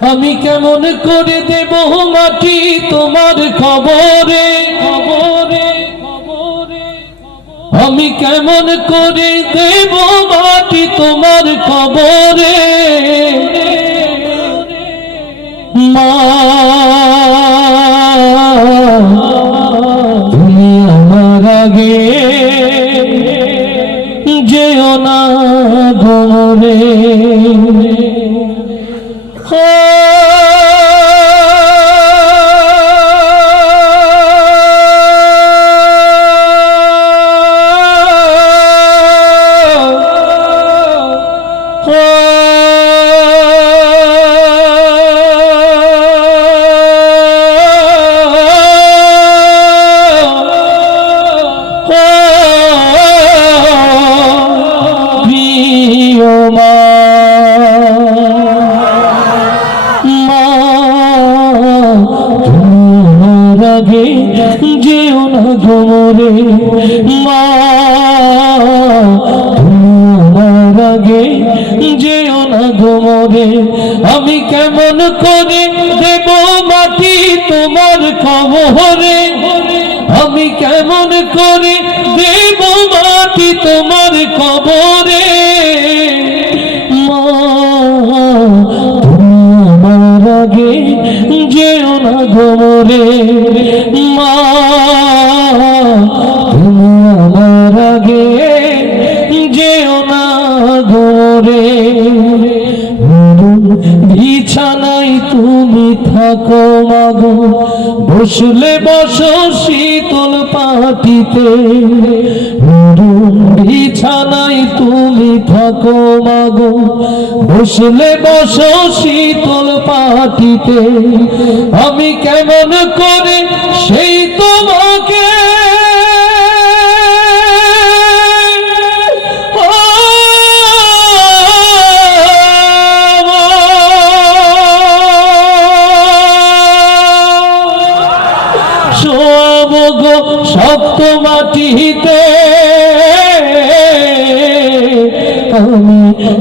আমি কেমন করে দেব মাটি তোমার খবরে খবরে খবরে, আমি কেমন করে দেব মাটি তোমার খবরে মা, তুমি আমার আগে যেও না ঘরে। যেও না ঘরে মা, তোমার আগে যেও না ঘরে। আমি কেমন করে দেব মাটি তোমার খবরে, আমি কেমন করে দেব মাটি তোমার খবরে মা, তোমার আগে যেও না ঘরে মা, তুমি আমার আগে যেও না ঘরে। বিছানায় তুমি থাকো মাগো, বসলে বসো শীতল পাটিতে। বিছানায় তুমি থাকো মাগো, বসলে বসো শীতল পাটিতে। আমি কেমন করে সেই তোমাকে শোয়াবো গো শক্ত মাটিতে, আমি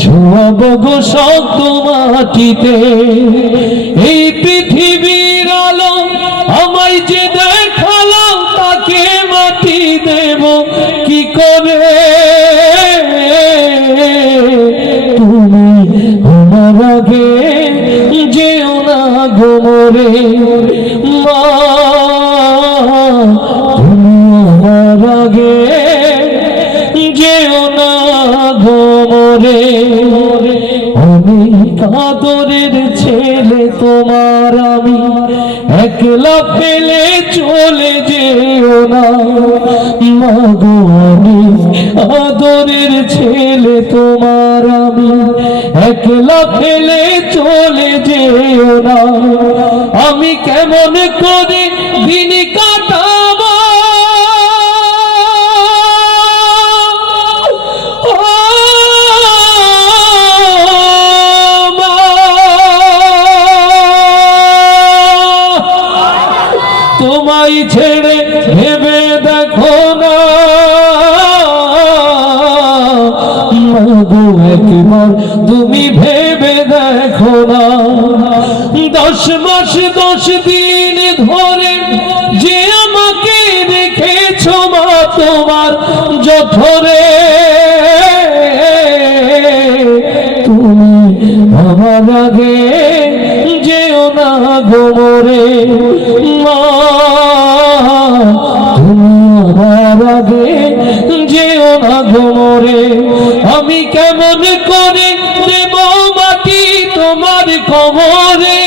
শোয়াবো গো শক্ত মাটিতে। এই পৃথিবীর আলো আমায় যে দেখালো, তাকে মাটি দেব কি করে? তুমি আমার আগে যেও না ঘরে মা, তুমি আমার আগে যেও না ঘরে। আমি কাদরের ছেলে তোমার, আমি একলা ফেলে চলে যেও না মাগো। আমি আদরের ছেলে তোমার, আমি একলা ফেলে চলে যেও না। আমি কেমন করে দিন কাটাবো তোমায় ছেড়ে ভেবে দেখো না মাগো, একবার তুমি ভেবে দেখো না। 10 মাস 10 দিন ধরে যে আমাকে রেখেছো মা তোমার জঠরে, তুমি আমার আগে যেও না ঘরে মা, তুমি আমার আগে যেও না ঘরে। আমি কেমন করে দেব মাটি তোমার খবরে,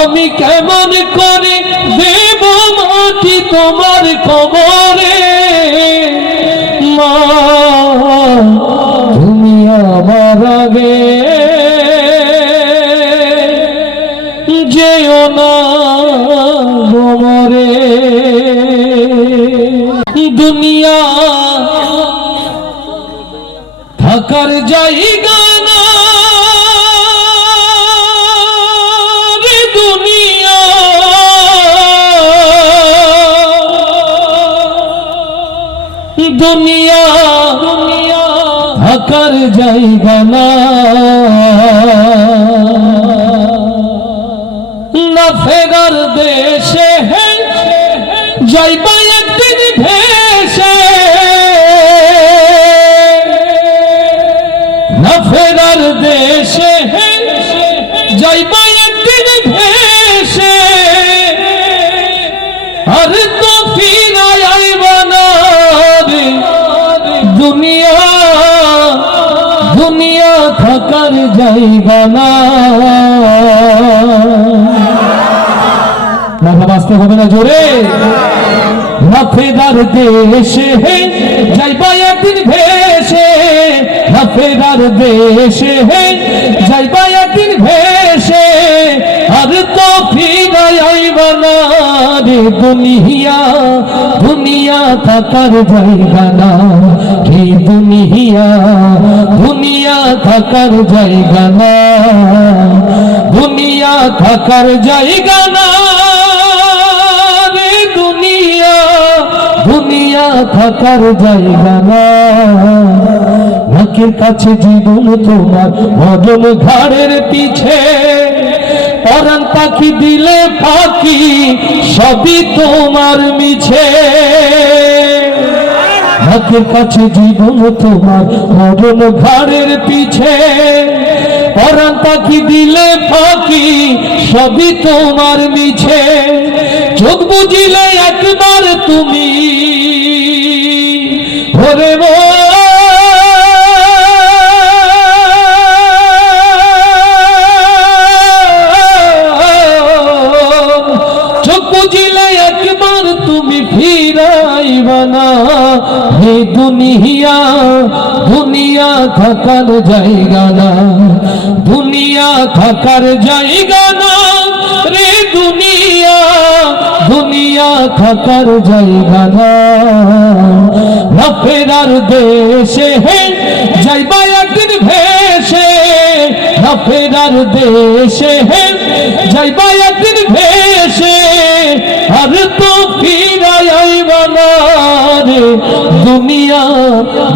আমি কেমন করে দেব মাটি তোমার খবরে মা, তুমি আমার আগে যেও না ঘরে। দুনিয়া থাকার জায়গা না রে, দুনিয়া দুনিয়া থাকার জায়গা না। ফেরার দেশে যাইবা একদিন ভেসে, না ফেরার দেশে যাইবা একদিন ভেসে, আর তো ফিরায় আইবা না রে দুনিয়া, দুনিয়া থাকার জায়গা না। বাঁচতে হবে না জোরে, না ফেরার দেশে যাইবা একদিন ভেসে, না ফেরার দেশে যাইবা একদিন ভেসে, আর তো ফিরায় আইবা না রে দুনিয়া, দুনিয়া থাকার জায়গা না। এই দুনিয়া, দুনিয়া থাকার জায়গা না, দুনিয়া থাকার জায়গা না রে দুনিয়া, দুনিয়া থাকার জায়গা না। নাকের কাছে জীবন তোমার, বদল ঘাড়ের পিছে, পরাণ পাখি দিলে পাখি সবই তোমার মিছে। নাকের কাছে জীবন তোমার, বদল ঘাড়ের পিছে, পরাণ পাখি দিলে পাখি সবই তোমার মিছে। চোখ বুঝিলে একবার তুমি ভরে চোখ বুঝিলে একবার তুমি ফিরাইবা না। হে দুনিয়া, দুনিয়া থাকার জায়গা না, দুনিয়া থাকার জায়গা না রে দুনিয়া, দুনিয়া থাকার জায়গা না। না ফেরার দেশে যাইবা একদিন ভেসে, না ফেরার দেশে যাইবা একদিন ভেসে, আর তো ফিরায় আইবা না রে দুনিয়া,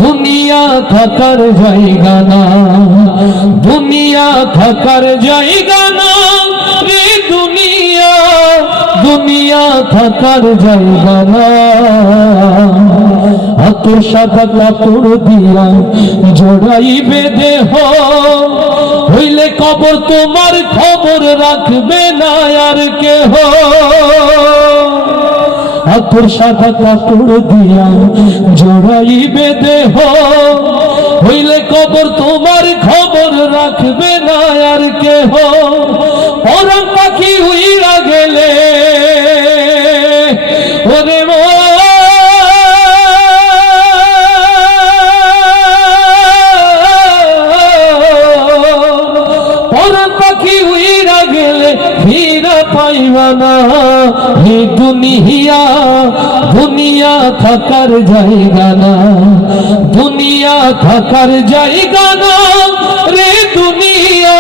দুনিয়া থাকার জায়গা না, দুনিয়া থাকার জায়গা না রে দুনিয়া, দুনিয়া থাকার জায়গা না। তোর সাদা কাপড় দিয়া জড়াইবে দেহ, হইলে কবর তোমার খবর রাখবে না আর কেহ। তোর সাদা কাপড় দিয়া জড়াইবে দেহ, হইলে কবর তোমার খবর রাখবে না আর কেহ। পরাণ পাখি উইরা গেলে ওরে পরাণ পাখি উইরা গেলে ফিরা পাইবা না। হে দুনিয়া, দুনিয়া থাকার জায়গা না, দুনিয়া থাকার জায়গা না রে দুনিয়া,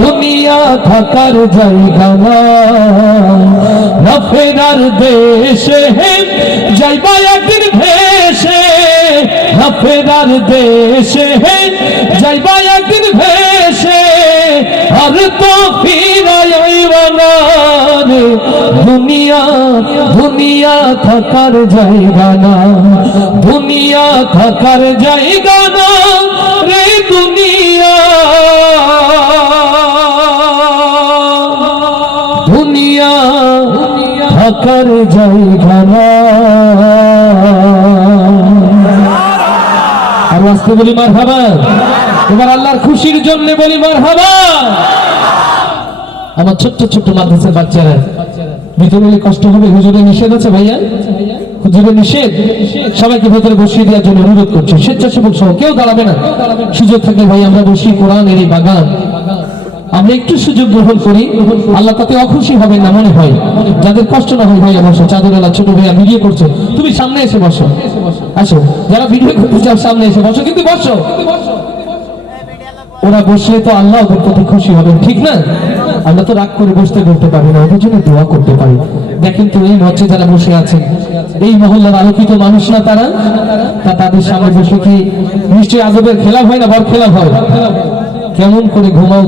দুনিয়া থাকার জায়গা না। না ফেরার দেশে যাইবা একদিন ভেসে, না ফেরার দেশে যাইবা একদিন ভেসে, আর তো ফিরায় আইবা না রে দুনিয়া, দুনিয়া থাকার জায়গা না, দুনিয়া থাকার জায়গা না রে দুনিয়া, দুনিয়া থাকার জায়গা না। আর আস্তে বলি মারহাবা, এবার আল্লাহর খুশির জন্য বলি মারহাবা। আমার ছোট্ট ছোট্ট মাদ্রাসার বাচ্চারা ভিতরে বলে কষ্ট হবে, হুজুরের নিষেধ আছে ভাইয়া, হুজুরের নিষেধ, সবাইকে ভেতরে বসিয়ে দেওয়ার জন্য অনুরোধ করছে। স্বেচ্ছাসেবক সহ কেউ দাঁড়াবে না, সুযোগ থাকলে ভাই আমরা বসি কোরআনের এই বাগান, আমরা একটু সুযোগ গ্রহণ করি, আল্লাহ তাতে অখুশি হবেন না মনে হয়। যাদের কষ্ট না হয় ভাইয়া বসো, চাদরওয়ালা ছোট ভাইয়া ভিডিও করছে, তুমি সামনে এসে বসো, আসো যারা ভিডিও করতে চাও সামনে এসে বসো, কিন্তু বসো, ওরা বসলে তো আল্লাহ ওদের প্রতি খুশি হবেন, ঠিক না? আমরা তো রাগ করে বসতে বলতে পারি না, ওদের জন্য দোয়া করতে পারি। দেখেন তো এই মঞ্চে যারা বসে আছেন, এই মহল্লার আলোকিত মানুষ না তারা, তাদের সামনে বসে কি নিশ্চয়ই আজবের খেলা হয় না, বর খেলা হয়? কেমন করে ঘুমাও